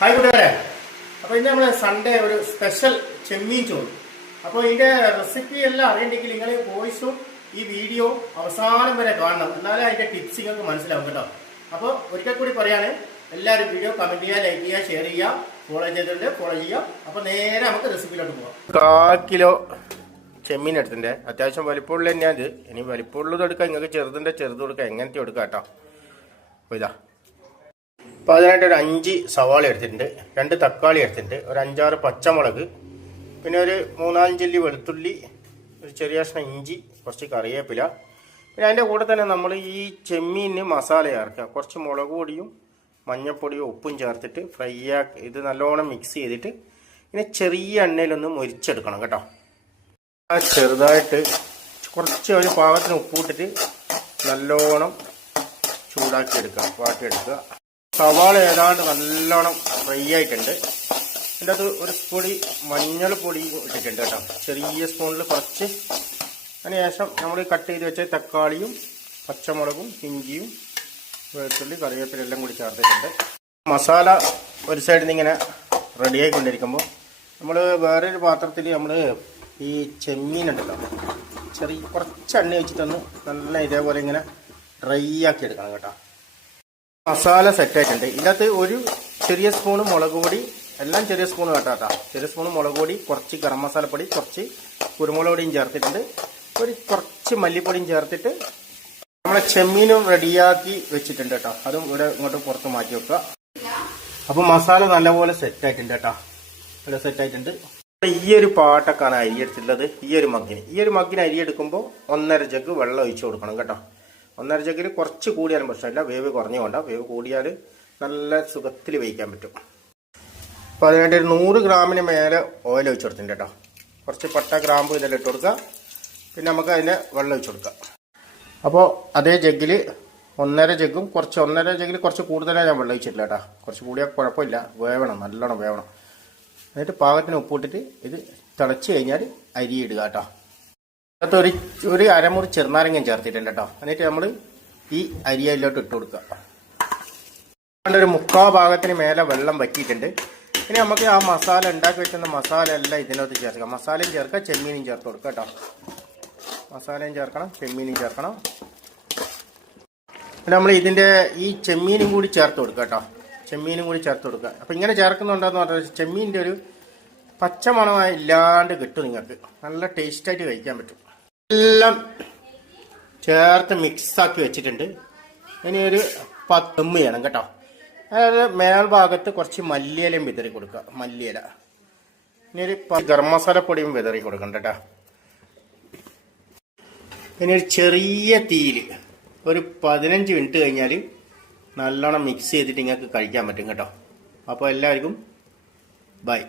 Hi കൂട്ടുകാരെ, അപ്പോൾ ഇന്ന് നമ്മൾ സൺഡേ ഒരു സ്പെഷ്യൽ ചെമ്മീൻ ചോറ്. അപ്പോൾ ഇതിൻ്റെ റെസിപ്പി എല്ലാം അറിയണമെങ്കിൽ നിങ്ങൾ വോയിസും ഈ വീഡിയോ അവസാനം വരെ കാണണം, എന്നാലേ അതിൻ്റെ ടിപ്സ് നിങ്ങൾക്ക് മനസ്സിലാവും കേട്ടോ. അപ്പോൾ ഒരിക്കൽ കൂടി പറയാണ്, എല്ലാവരും വീഡിയോ കമൻറ്റ് ചെയ്യുക, ലൈക്ക് ചെയ്യുക, ഷെയർ ചെയ്യുക, ഫോളോ ചെയ്തിട്ടുണ്ട് ഫോളോ ചെയ്യുക. അപ്പോൾ നേരെ നമുക്ക് റെസിപ്പിയിലോട്ട് പോകാം. 1/4 കിലോ ചെമ്മീൻ എടുത്തിട്ടുണ്ട്. അത്യാവശ്യം വലിപ്പമുള്ള തന്നെയാണ് ഇത്. ഇനി വലിപ്പമുള്ളത് എടുക്കാം, നിങ്ങൾക്ക് ചെറുത് കൊടുക്കാം, എങ്ങനത്തെ എടുക്കാം കേട്ടോ. അപ്പോൾ ഇതാ, അപ്പോൾ അതിനായിട്ട് ഒരു 5 സവാള എടുത്തിട്ടുണ്ട്, 2 തക്കാളി എടുത്തിട്ടുണ്ട്, ഒരു 5-6 പച്ചമുളക്, പിന്നെ ഒരു 3-4 അല്ലി വെളുത്തുള്ളി, ഒരു ചെറിയ കഷ്ണം ഇഞ്ചി, കുറച്ച് കറിവേപ്പില. പിന്നെ അതിൻ്റെ കൂടെ തന്നെ നമ്മൾ ഈ ചെമ്മീന് മസാല ചേർക്കുക. കുറച്ച് മുളക് പൊടിയും മഞ്ഞൾപ്പൊടിയും ഉപ്പും ചേർത്തിട്ട് ഫ്രൈ ആക്കി ഇത് നല്ലോണം മിക്സ് ചെയ്തിട്ട് ഇങ്ങനെ ചെറിയ എണ്ണയിലൊന്ന് മുരിച്ചെടുക്കണം കേട്ടോ. ചെറുതായിട്ട് കുറച്ച് ഒരു പാകത്തിന് ഉപ്പിട്ടിട്ട് നല്ലോണം ചൂടാക്കി എടുക്കുക, വാട്ടിയെടുക്കുക. സവാള ഏതാണ്ട് നല്ലോണം ഫ്രൈ ആയിട്ടുണ്ട്. അതിൻ്റെ അത് ഒരു പൊടി മഞ്ഞൾപ്പൊടി ഇട്ടിട്ടുണ്ട് കേട്ടോ, ചെറിയ സ്പൂണിൽ കുറച്ച്. അതിനുശേഷം നമ്മൾ കട്ട് ചെയ്ത് വെച്ച തക്കാളിയും പച്ചമുളകും ഇഞ്ചിയും വെളുത്തുള്ളി കറിവേപ്പില എല്ലാം കൂടി ചേർത്തിട്ടുണ്ട്. മസാല ഒരു സൈഡിൽ നിന്ന് ഇങ്ങനെ റെഡിയായിക്കൊണ്ടിരിക്കുമ്പോൾ നമ്മൾ വേറൊരു പാത്രത്തിൽ നമ്മൾ ഈ ചെമ്മീൻ ഉണ്ടല്ലോ, കുറച്ച് എണ്ണ വെച്ചിട്ടൊന്ന് നല്ല ഇതേപോലെ ഇങ്ങനെ ഡ്രൈ ആക്കി എടുക്കണം കേട്ടോ. മസാല സെറ്റായിട്ടുണ്ട്. ഇതിനകത്ത് ഒരു ചെറിയ സ്പൂണ് മുളക് പൊടി, എല്ലാം ചെറിയ സ്പൂണ് കേട്ടോ, ചെറിയ സ്പൂണ് മുളക് പൊടി, കുറച്ച് ഗരം മസാലപ്പൊടി, കുറച്ച് കുരുമുളക് പൊടിയും ചേർത്തിട്ടുണ്ട്, കുറച്ച് മല്ലിപ്പൊടിയും ചേർത്തിട്ട് നമ്മളെ ചെമ്മീനും റെഡിയാക്കി വെച്ചിട്ടുണ്ട് കേട്ടോ. അതും ഇവിടെ ഇങ്ങോട്ട് പുറത്ത് മാറ്റി വെക്കുക. അപ്പോൾ മസാല നല്ലപോലെ സെറ്റായിട്ടുണ്ട് കേട്ടോ, ഇവിടെ സെറ്റായിട്ടുണ്ട്. ഈ ഒരു പാട്ടൊക്കെയാണ് അരി എടുത്തിട്ടുള്ളത്. ഈ ഒരു മഗ്ഗിന് അരി എടുക്കുമ്പോൾ 1.5 ജഗ് വെള്ളം ഒഴിച്ചു കൊടുക്കണം കേട്ടോ. 1.5 ജഗ്ഗിൽ കുറച്ച് കൂടിയാലും പ്രശ്നമില്ല, വേവ് കുറഞ്ഞുകൊണ്ട. വേവ് കൂടിയാൽ നല്ല സുഖത്തിൽ വേവിക്കാൻ പറ്റും. അപ്പോൾ അതിനായിട്ട് ഒരു 100 ഗ്രാമിന് മേലെ ഓയിൽ ഒഴിച്ചു കൊടുത്തിട്ടുണ്ട് കേട്ടോ. കുറച്ച് പട്ട ഗ്രാമ്പ് ഇതെല്ലാം ഇട്ട് കൊടുക്കുക. പിന്നെ നമുക്ക് അതിന് വെള്ളം ഒഴിച്ചു കൊടുക്കാം. അപ്പോൾ അതേ ജഗ്ഗിൽ 1.5 ജഗ്ഗും കുറച്ച് 1.5 ജഗ്ഗിൽ കുറച്ച് കൂടുതലാണ് ഞാൻ വെള്ളം ഒഴിച്ചിട്ടില്ല കേട്ടോ. കുറച്ച് കൂടിയാൽ കുഴപ്പമില്ല, വേവണം, നല്ലോണം വേവണം. എന്നിട്ട് പാകത്തിന് ഉപ്പിട്ടിട്ട് ഇത് തിളച്ച് കഴിഞ്ഞാൽ അരി ഇടുക കേട്ടോ. അതിനകത്ത് ഒരു അരമുറി ചെറുനാരങ്ങയും ചേർത്തിട്ടുണ്ട് കേട്ടോ. എന്നിട്ട് നമ്മൾ ഈ അരി അതിലോട്ട് ഇട്ട് കൊടുക്കുക. ഒരു 3/4 ഭാഗത്തിന് മേലെ വെള്ളം വറ്റിയിട്ടുണ്ട്. ഇനി നമുക്ക് ആ മസാല ഉണ്ടാക്കി വെക്കുന്ന മസാല എല്ലാം ഇതിനകത്ത് ചേർക്കാം. മസാലയും ചേർക്കാം, ചെമ്മീനും ചേർത്ത് കൊടുക്കുക കേട്ടോ. മസാലയും ചേർക്കണം, ചെമ്മീനും ചേർക്കണം. പിന്നെ നമ്മൾ ഇതിൻ്റെ ഈ ചെമ്മീനും കൂടി ചേർത്ത് കൊടുക്കുക കേട്ടോ. ചെമ്മീനും കൂടി ചേർത്ത് കൊടുക്കുക. അപ്പോൾ ഇങ്ങനെ ചേർക്കുന്നുണ്ടെന്ന് പറഞ്ഞാൽ ചെമ്മീൻ്റെ ഒരു പച്ചമണമായി ഇല്ലാണ്ട് കിട്ടും, നിങ്ങൾക്ക് നല്ല ടേസ്റ്റായിട്ട് കഴിക്കാൻ പറ്റും. എല്ലാം ചേർത്ത് മിക്സാക്കി വെച്ചിട്ടുണ്ട്. ഇനി ഒരു 10 ചെയ്യണം കേട്ടോ. അതായത് മേൽഭാഗത്ത് കുറച്ച് മല്ലിയിലയും വിതറി കൊടുക്കുക, മല്ലിയില. ഇനി ഒരു ഗരം മസാലപ്പൊടിയും വിതറി കൊടുക്കണം കേട്ടോ. ഇനി ഒരു ചെറിയ തീയിൽ ഒരു 15 മിനിറ്റ് കഴിഞ്ഞാൽ നല്ലോണം മിക്സ് ചെയ്തിട്ട് നിങ്ങൾക്ക് കഴിക്കാൻ പറ്റും കേട്ടോ. അപ്പോൾ എല്ലാവർക്കും ബൈ.